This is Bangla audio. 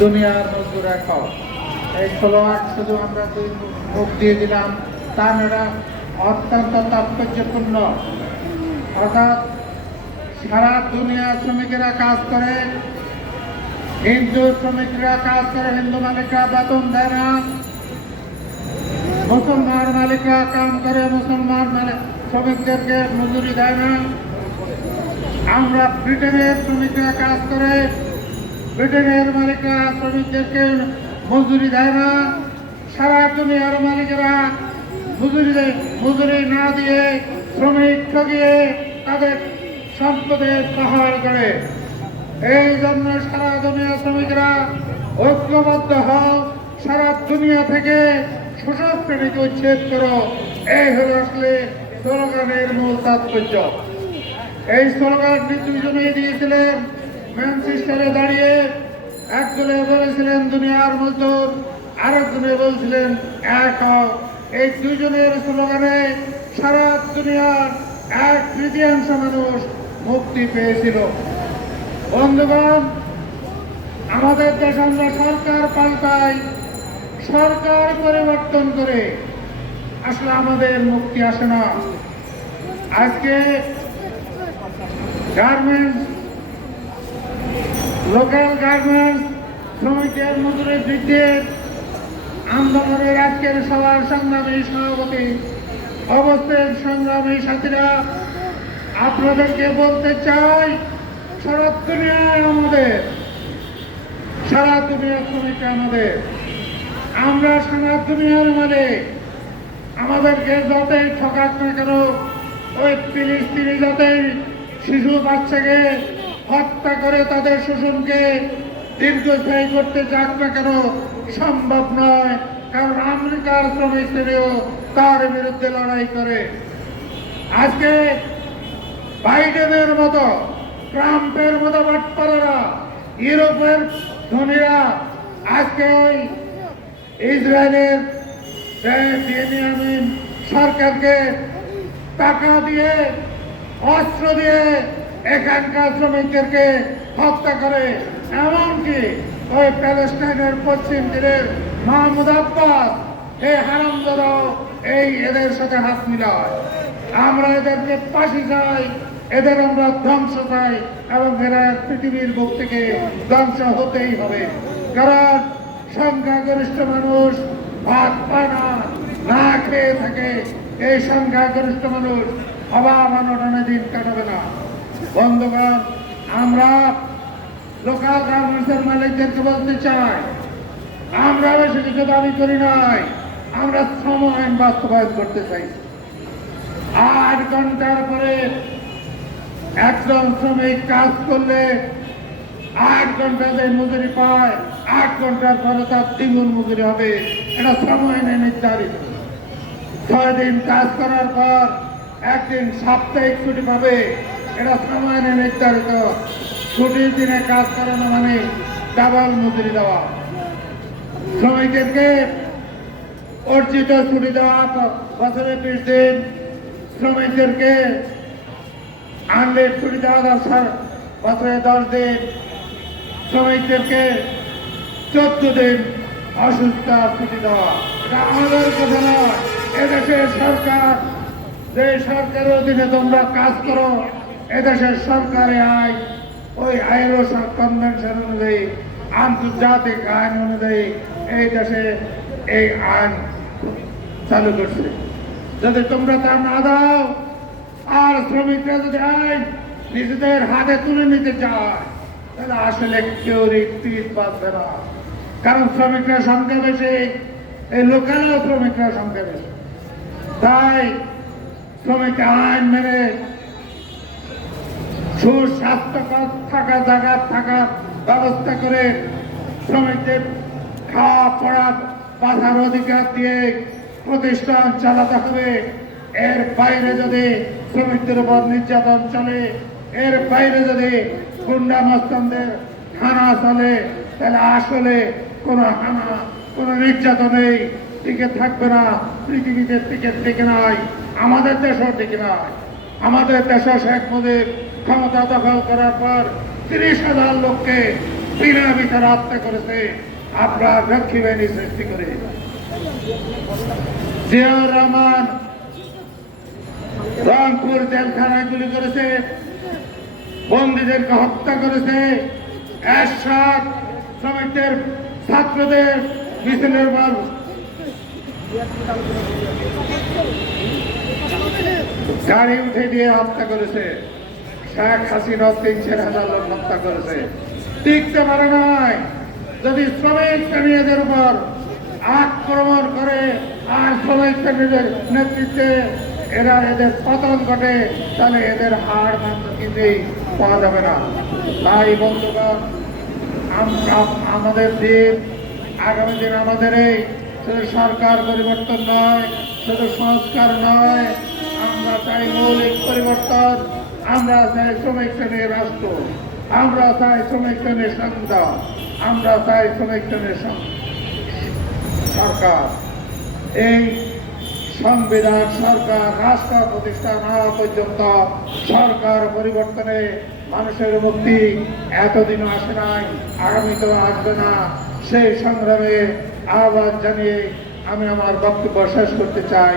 দুনিয়ার মজদুর এখন এই স্লোগান শুধু আমরা দুই মুখ দিয়ে দিলাম, তা এটা অত্যন্ত তাৎপর্যপূর্ণ। অর্থাৎ সারা দুনিয়া শ্রমিকেরা কাজ করে, হিন্দু শ্রমিকরা কাজ করে, হিন্দু মালিকরা বেতন দেয় না। মুসলমান মালিকরা কাম করে, মুসলমান শ্রমিকদেরকে মজুরি দেয় না। আমরা ব্রিটেনের শ্রমিকরা কাজ করে ব্রিটেনের মালিকরা, শ্রমিকদেরকে মজুরি দেয় না। সারা দুনিয়ার মালিকেরা মজুরি মজুরি না দিয়ে শ্রমিক ঠকিয়ে তাদের সম্পদের পাহাড় করে এই জন্য সারা দুনিয়া শ্রমিকরা ঐক্যবদ্ধ হও, সারা দুনিয়া থেকে শোষক শ্রেণীকে উচ্ছেদ করো। এই হলো আসলে স্লোগানের মূল তাৎপর্য। এই স্লোগানটি দুইজনে দিয়েছিলেন ম্যানচেস্টারে দাঁড়িয়ে একজনে বলেছিলেন দুনিয়ার মজদুর। আরেকজনে বলছিলেন, এক এই দুজনের স্লোগানে সারা দুনিয়ার এক তৃতীয়াংশ মানুষ মুক্তি পেয়েছিল। বন্ধুগণ, আমাদের দেশে আমরা সরকার পাল্টাই, সরকার পরিবর্তন করে আসলে আমাদের মুক্তি আসে না। আজকে গার্মেন্টস লোকাল গার্মেন্টস শ্রমিকের মজুরি বৃদ্ধির আন্দোলনের আজকের সবার সংগ্রামী সভাপতি অবস্থান সংগ্রামী সাথীরা আপনাদেরকে বলতে চাই, সারা দুনিয়ায় আমাদের, সারা দুনিয়ার শ্রমিক আমাদের। আমরা সারা দুনিয়ার মানে আমাদেরকে যতই ঠকাক না কেন, ওই ফিলিস্তিনি যতই শিশু বাচ্চাকে হত্যা করে তাদের শোষণকে দীর্ঘস্থায়ী করতে যাক না কেন সম্ভব নয়, কারণ আমেরিকার শ্রমিকদেরও তার বিরুদ্ধে লড়াই করে। আজকে বাইডেনের মতো, ট্রাম্পের মতো বাটপাড়ারা, ইউরোপের ধনীরা আজকে ওই ইসরায়েলের সরকারকে টাকা দিয়ে, অস্ত্র দিয়ে এখানকার শ্রমিকদেরকে হত্যা করে, এমনকি ওই প্যালেস্টাইনের পশ্চিম তীরের মাহমুদ আব্বাস এই হারামদারাও এই এদের সাথে হাত মিলায়। আমরা এদেরকে পাশে চাই, এদের আমরা ধ্বংস চাই, এবং এরা পৃথিবীর বুক থেকে ধ্বংস হতেই হবে। কারণ সংখ্যাগরিষ্ঠ মানুষ ভাত পায় না না খেয়ে থাকে। এই সংখ্যাগরিষ্ঠ মানুষ অভাব অনটনে দিন কাটাবে না। বন্ধুগণ, আমরা লোকাল গার্মেন্টসের মালিকদেরকে বলতে চাই, আমরা বেশি কিছু দাবি করি নাই, আমরা শ্রম আইন বাস্তবায়ন করতে চাই। আট ঘণ্টার পরে একজন শ্রমিক কাজ করলে আট ঘণ্টা যে মজুরি পায়, আট ঘণ্টার পরে তার দ্বিগুণ মজুরি হবে। এটা শ্রম আইনে নির্ধারিত। ছয় দিন কাজ করার পর একদিন সাপ্তাহিক ছুটি পাবে। এটা আইনে নির্ধারিত। ছুটির দিনে কাজ করানো মানে ডাবল মজুরি দেওয়া। শ্রমিকদেরকে অর্জিত ছুটি দেওয়া বছরে বিশ দিন। শ্রমিকদেরকে আনলেট ছুটি দেওয়া বছরে দশ দিন। শ্রমিকদেরকে চোদ্দ দিন অসুস্থ ছুটি দেওয়া। এটা আমাদের কথা নয়, এদেশের সরকার। যে সরকারের অধীনে তোমরা কাজ করো এদেশের সরকারি আইন, ওই আইরো কনভেনশন অনুযায়ী, আন্তর্জাতিক আইন অনুযায়ী এই দেশে এই আইন চালু করছে। যদি তোমরা তা না দাও, আর শ্রমিকরা যদি আইন নিজেদের হাতে তুলে নিতে চায়, তাহলে আসলে কেউ রিক্তির পাচ্ছে না। কারণ শ্রমিকরা সংখ্যা বেশি, এই লোকালও শ্রমিকরা সংখ্যা বেশি। তাই শ্রমিক আইন মেনে সুস্বাস্থ্যকর থাকা জায়গা, থাকার ব্যবস্থা করে শ্রমিকদের খাওয়া পড়া বাঁচার অধিকার দিয়ে প্রতিষ্ঠান চালাতে হবে। এর বাইরে যদি শ্রমিকদের উপর নির্যাতন চলে, এর বাইরে যদি গুন্ডা মস্তানদের হানা চলে, তাহলে আসলে কোনো হানা, কোনো নির্যাতনেই টিকে থাকবে না। পৃথিবীতে টিকে টিকে নাই, আমাদের দেশও টিকে নাই। আমাদের দেশে শেখ মুজিব ক্ষমতা দখল করার পর তিরিশ হাজার লোককে বিনা বিচারে হত্যা করেছে আপনার রক্ষী বাহিনী সৃষ্টি করে। জিয়াউর রহমান রংপুর জেলখানায় গুলি করেছে, বন্দীদেরকে হত্যা করেছে এরশাদ শ্রমিকদের, ছাত্রদের মিছিলের পর গাড়ি উঠে দিয়ে হত্যা করেছে। শেখ হাসিনা তিন চার হাজার লোক হত্যা করেছে। টিকতে পারে নাই যদি শ্রমিক কর্মীদের উপর আক্রমণ করে আর শ্রমিক কর্মীদের নেতৃত্বে এরা এদের পতন ঘটে, তাহলে এদের হাড় মাত্র কিছুই পাওয়া যাবে না। তাই বন্ধুগণ আমাদের দিন, আগামী দিন আমাদের এই শুধু সরকার পরিবর্তন নয়, শুধু সংস্কার নয়, আমরা চাই মৌলিক পরিবর্তন। আমরা চাই শ্রমিক শ্রেণির রাষ্ট্র, আমরা চাই শ্রমিক শ্রেণির সংবিধান আমরা চাই শ্রমিক শ্রেণির সরকার। এই সংবিধান সরকার, রাষ্ট্র প্রতিষ্ঠা না পর্যন্ত সরকার পরিবর্তনে মানুষের মুক্তি এতদিন আসে নাই, আগামীতেও আসবে না। সেই সংগ্রামে আহ্বান জানিয়ে আমি আমার বক্তব্য শেষ করতে চাই।